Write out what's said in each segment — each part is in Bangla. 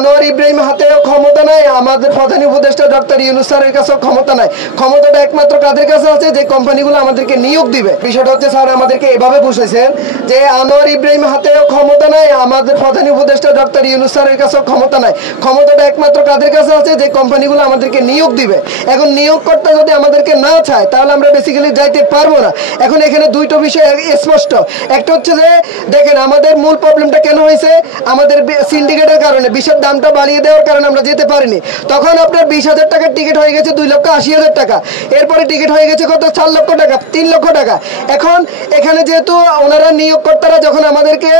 আনোয়ার ইব্রাহিম হাতেও ক্ষমতা নাই, আমাদের প্রধান উপদেষ্টা ডক্টর ইউনূস স্যারের কাছেও ক্ষমতা নাই। ক্ষমতাটা একমাত্র কাদের কাছে আছে? যে কোম্পানিগুলো আমাদেরকে নিয়োগ দিবে। বিষয়টা হচ্ছে স্যার আমাদেরকে এভাবে বুঝাইছেন যে আনোয়ার ইব্রাহিম হাতেও ক্ষমতা নাই, আমাদের প্রধান উপদেষ্টা ডক্টর ইউনূস স্যারের কাছেও ক্ষমতা নাই। ক্ষমতাটা একমাত্র কাদের কাছে আছে? যে কোম্পানিগুলো আমাদেরকে নিয়োগ দিবে। এখন নিয়োগকর্তা যদি আমাদেরকে না চায় তাহলে আমরা বেসিক্যালি যাইতে পারবো না। এখন এখানে দুইটা বিষয় স্পষ্ট। একটা হচ্ছে যে দেখেন আমাদের মূল প্রবলেমটা কেন হয়েছে, আমাদের সিন্ডিকেটের কারণে, বিষের দামটা বাড়িয়ে দেওয়ার কারণে আমরা যেতে পারিনি। তখন আপনার 20,000 টাকার টিকিট হয়ে গেছে 2,80,000 টাকা, এরপরে টিকিট হয়ে গেছে কত 4 লক্ষ টাকা, 3 লক্ষ টাকা। এখন এখানে যেহেতু ওনারা নিয়োগকর্তারা যখন আমাদেরকে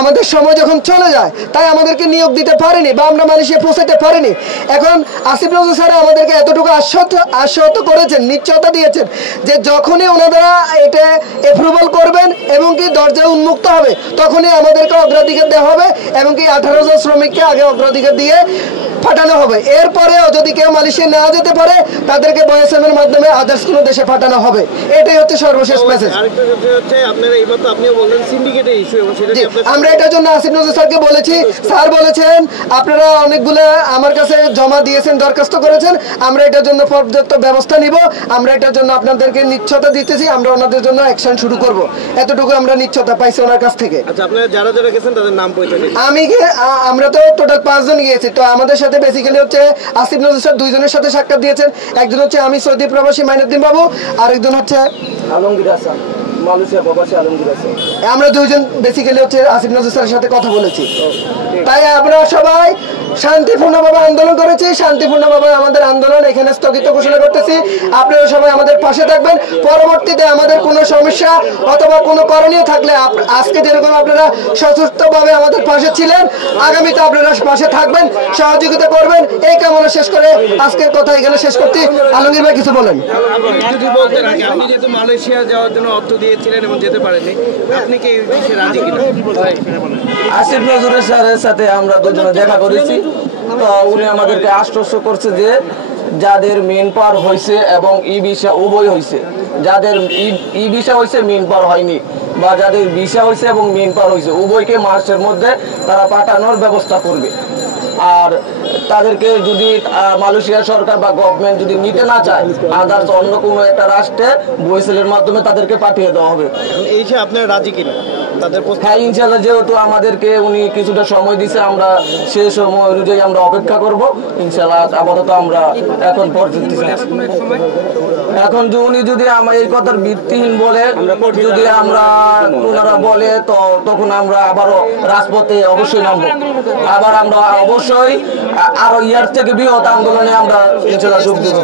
আমাদের সময় যখন চলে যায় তাই আমাদেরকে নিয়োগ দিতে পারেনি বা আমরা মালয়েশিয়া পৌঁছাতে পারিনি। এখন আসিফ নজরুল স্যার আমাদেরকে এতটুকু আশ্বস্ত করেছেন, নিশ্চয়তা দিয়েছেন যে যখনই ওনারা এটা অ্যাপ্রুভাল করবেন এবং কি দরজা উন্মুক্ত হবে তখনই আমাদেরকে অগ্রাধিকার দেওয়া হবে এবং কি 18,000 শ্রমিককে আগে অগ্রাধিকার দিয়ে পাঠানো হবে। এরপরেও যদি কেউ মালয়েশিয়া না যেতে পারে তাদেরকে বয়সএম এর মাধ্যমে আদার্স কোনো দেশে পাঠানো হবে। এটাই হচ্ছে সর্বশেষ মেসেজ। আমরা এটার জন্য আসিফ নজরুল স্যারকে বলেছি, স্যার বলেছেন আপনারা অনেকগুলো আমার কাছে জমা দিয়েছেন, দরখাস্ত করেছেন, আমরা এটার জন্য পর্যাপ্ত ব্যবস্থা নিব, আমরা এটার জন্য আপনাদেরকে নিশ্চয়তা দিতেছি, আমরা ওনাদের জন্য অ্যাকশন শুরু করব। এতটুকু আমরা নিশ্চয়তা পাইছি ওনার কাছ থেকে। আচ্ছা, আপনারা যারা যারা গেছেন তাদের নাম পরিচয়? আমরা তো টোটাল 5 জন গিয়েছি। তো আমাদের সাথে বেসিক্যালি হচ্ছে আসিফ নজরুল স্যার 2 জনের সাথে সাক্ষাৎ দিয়েছেন। একজন হচ্ছে আমি সৌদি প্রবাসী মাইনুদ্দিন বাবু, আরেকজন হচ্ছে আলমগীর হাসান, মালয়েশিয়া প্রবাসী আলমগীর হাসান। আমরা 2 জন বেসিক্যালি হচ্ছে আসিফ নজরুল স্যারের সাথে কথা বলেছি। তাই আমরা সবাই শান্তিপূর্ণভাবে আন্দোলন করেছি, শান্তিপূর্ণভাবে আমাদের আন্দোলন এখানে স্থগিত ঘোষণা করতেছি। আপনারা সবাই আমাদের পাশে থাকবেন। পরবর্তীতে আমাদের কোনো সমস্যা অথবা কোনো করণীয় থাকলে আজকে যেরকম আপনারা সশস্ত্রভাবে আমাদের পাশে ছিলেন, আগামীতে আপনারা পাশে থাকবেন, সহযোগিতা করবেন। এই কামনা শেষ করে আজকের কথা এখানে শেষ করছি। আলমগীর ভাই কিছু বলেন? যদি বলতেন আপনি যেহেতু মালয়েশিয়া যাওয়ার জন্য অর্থ দিয়েছিলেন এবং যেতে পারেননি, আপনি কি এই বিষয়ে রাজি কিনা? আসিফ নজরুল স্যারের সাথে আমরা দুজনে দেখা করেছি। তো উনি আমাদেরকে আশ্বস্ত করছে যে যাদের মেন পাওয়ার হয়েছে এবং ই ভিসা উভয় হয়েছে, যাদের ই ভিসা হয়েছে মেন পাওয়ার হয়নি, বা যাদের ভিসা হয়েছে এবং মেন পাওয়ার হয়েছে উভয়কে মার্চের মধ্যে তারা পাঠানোর ব্যবস্থা করবে। আর তাদেরকে যদি মালয়েশিয়া সরকার বা গভর্নমেন্ট যদি নিতে না চায়, আদার্স অন্য কোনো একটা রাষ্ট্রে বইসেলের মাধ্যমে তাদেরকে পাঠিয়ে দেওয়া হবে। এই যে আপনার রাজি কিনা? হ্যাঁ, ইনশাআল্লাহ। যেহেতু আমাদেরকে উনি কিছুটা সময় দিছে, আমরা সেই সময় অনুযায়ী আমরা অপেক্ষা করব ইনশাআল্লাহ। আপাতত আমরা এখন পর্যন্ত এখন উনি যদি আমার এই কথার ভিত্তিহীন বলে, যদি আমরা ওনারা বলে, তো তখন আমরা আবারও রাজপথে অবশ্যই নামবো। আবার আমরা অবশ্যই আরো ইয়ার থেকে বৃহৎ আন্দোলনে আমরা ইনশাআল্লাহ যোগ দেব।